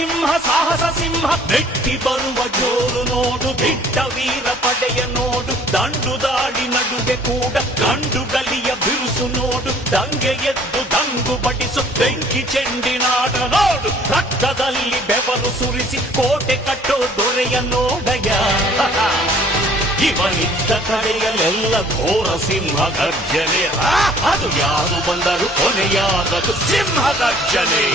ಸಿಂಹ ಸಾಹಸ ಸಿಂಹ ಬೆಟ್ಟಿ ಬರುವ ಜೋರು ನೋಡು ಬಿಟ್ಟ ವೀರ ಪಡೆಯ ನೋಡು ದಂಡು ದಾಡಿ ನಡುವೆ ಕೂಡ ಗಂಡು ಗಲಿಯ ಬಿರುಸು ನೋಡು ದಂಗೆ ಎದ್ದು ದಂಗು ಬಡಿಸು ಬೆಂಕಿ ಚೆಂಡಿನಾಟ ನೋಡು ರಕ್ತದಲ್ಲಿ ಬೆವರು ಸುರಿಸಿ ಕೋಟೆ ಕಟ್ಟೋ ದೊರೆಯ ನೋಡಯ ಇವನಿದ್ದ ಕಡೆಯಲ್ಲೆಲ್ಲ ಘೋರ ಸಿಂಹ ಗರ್ಜನೆ ಅದು ಯಾರು ಬಂದರು ಕೊನೆಯಾದದು ಸಿಂಹ ಗರ್ಜನೆ